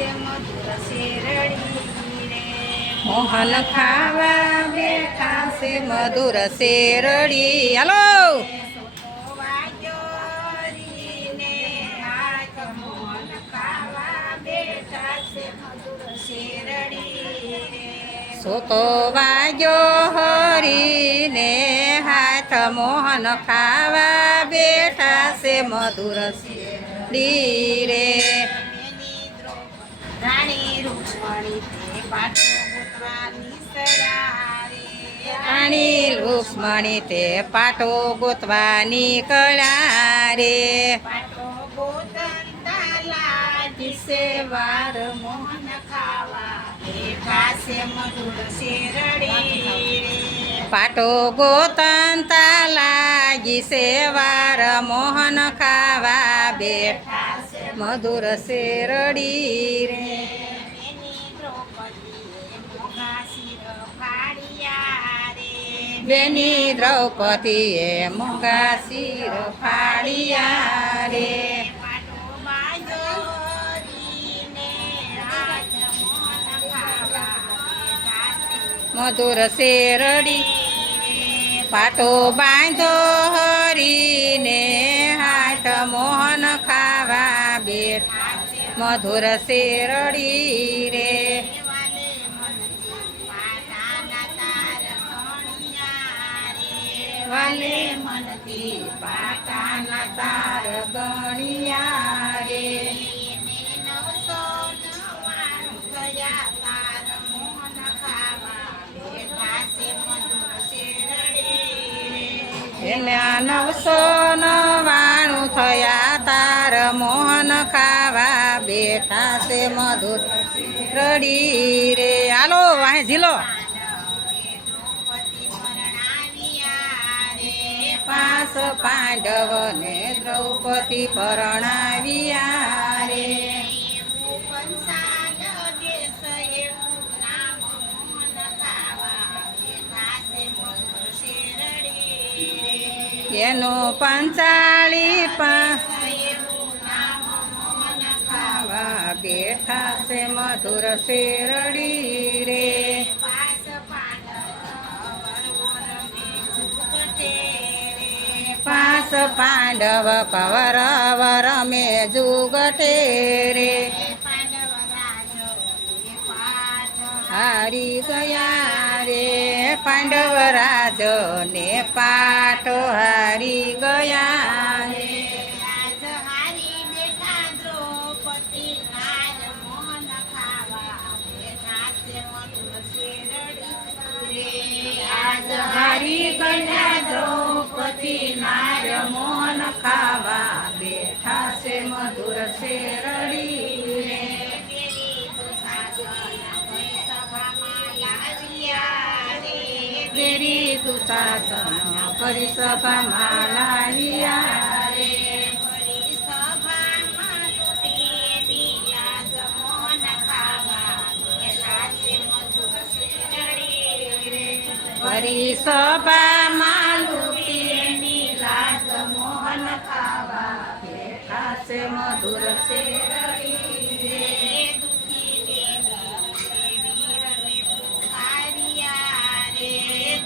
છે મધુર શેરડી રે મોહન ખાવા બેઠા છે મધુર શેરડી. હાલો સોતો વાગ્યો રીને હાથ મોહન ખાવા બેઠા છે મધુર શેરડી રે સોતો વાગ્યો હરીને હાથ મોહન ખાવા બેઠા છે મધુર શેરડી રે. રાણી રૂક્ષ્મણી તે પાટો ગોતવાની સયારે રાણી રુક્ષ્મણી તે પાટો ગોતવા નીકળ્યા રે. પાટો ગોતનતા લાજી સેવાર મોહન ખાવા બેઠા છે મધુર શેરડી રે પાટો ગોતનતા લાગી સેવાર મોહન ખાવા બેઠા મધુર શેરડી રે. એની દ્રૌપદીએ મોંઘા શિર ફાડ્યા રે બેની દ્રૌપદીએ મોંઘા શિર ફાડ્યા રે. પાટો બાંધ્યો રીને હાથ મોહન ખાવા બેઠા છે મધુર શેરડી પાટો બાંધો હરીને હાથ મોહન ખાવા બેઠા મધુર શેરડી રે. વાલે મનથી પાટાના તાર સોણિયા રે વાલે મનથી પાટાના તાર ગણ્યા રે. એને 999 થયા તાર મોહન ખાવા બેઠા છે મધુર શેરડી એને 999 વાણું થયા તાર મોહન ખાવા બેઠા છે મધુર રડી રે રે. હાલો વાહે ઝીલો. દ્રૌપદી પરણાવ્યા રે 5 પાંડવને દ્રૌપદી પરણાવ્યા રે. એવું કંસાદ દેશ એવું નામ મોહન ખાવા બેઠા છે મધુર શેરડી રે એનું 45 એવું નામ મોહન ખાવા ખાવા બેઠા છે મધુર શેરડી રે. પાસ પાંડવ વરવરને સુગટે રે 5 પાંડવ કૌરવ રમે જુગટે રે. પાંડવ રાજ એ પાઠ હારી ગયા રે પાંડવ રાજ ને પાટ હારી ગયા રે. રાજ હારી બેઠા દ્રૌપદી રાજ મોહન ખાવા બેઠા છે મધુર શેરડી રે આજ હારી ગયા દ્રૌપદી નાર મોહન ખાવા બેઠા છે મધુર શેરડી રે. દેવી દુશાસન કોઈ સભામાં લાવ્યા રે દેરી દુશાસન કરી સભામાં લાવ્યા રે. ફરી સભામાં દેવી આજ મોહન ખાવા બેઠા છે મધુર શેરડી રે ફરી સભામાં લૂટીની લાજ મોહન ખાવા બેઠા છે મધુર શેરડી રે. દુખી દેવી વીરને પુકાર્યા રે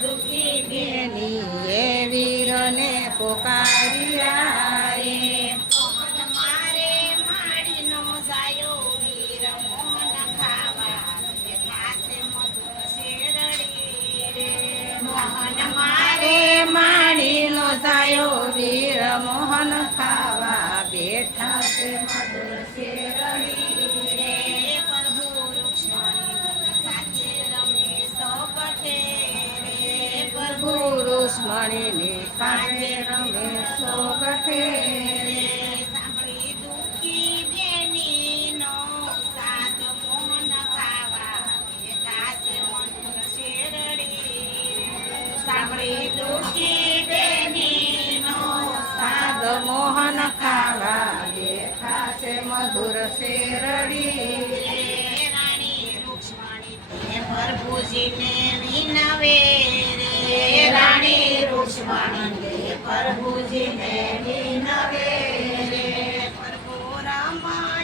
દુખી બેની એ વીરને પોકાર્યા રે. મોહન મારે માડીનો જાયો વીર મોહન ખાવા બેઠા છે મધુર શેરડી રે મોહન મારે એ માડીનો જાયો વીર મોહન ખાવા બેઠા છે મધુર શેરડી રે. પ્રભુ રૂક્ષ્મણી સાથે રમે સોગઠે રે પ્રભુ પુરુષમણીની સાથે રમે સોગઠે રે. સાંભળી દુખી બેનીનો સાત મોહન ખાવા બેઠા છે મધુર શેરડી સાંભળી દુખી બેનીનો સાદ મોહન ખાવા બેઠા છે મધુર શેરડી રે. રાણી રૂક્ષ્મણી તે પ્રભુજીને વિનવે રે રાણી રૂક્ષ્મણી પ્રભુજીને વિનવે રે પ્રભુ રમા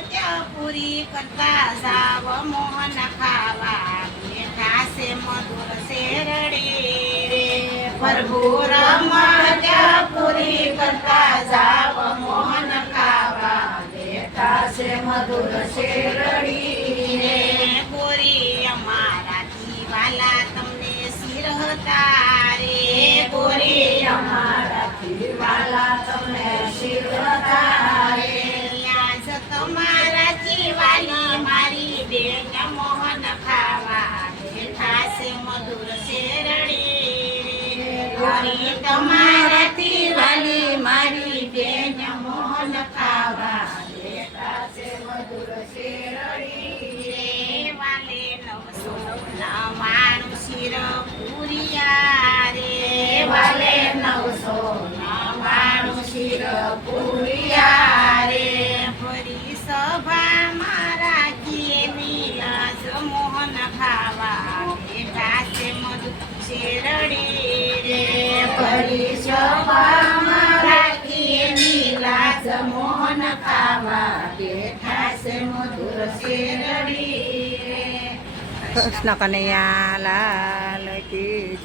પૂરી કરતા જાવ મોહન ખાવા બેઠા છે મધુર શેરડી રે પ્રભુ રમજા પૂરી કરતા જાવ મોહન ખાવા બેઠા છે મધુર શેરડી રે ગોરી અમારાથી વાલા તમને શિરહતા રે ગોરી અમારાથી વાલા તમને શિરહતા રે આજ તમારાથી વાલી મારી બેન મોહન ખાવા બેઠા છે મધુર શેરડી રે ગોરી તમારાથી વાલી મારી બેન મોહન ખાવા બેઠા છે મધુર શેરડી રે વાલે 999 શિર પૂરિયા રે વાલે 999 શિર પૂરિયા રે ફરી સભામાં રાખીએ મિલાસ મોહન ખાવા બેઠા છે મધુર શેરડી રે ફરી સભામાં રાખીએ મિલાસ મોહન ખાવા બેઠા છે મધુર શેરડી રે કૃષ્ણ કનૈયા લાલ કી જય.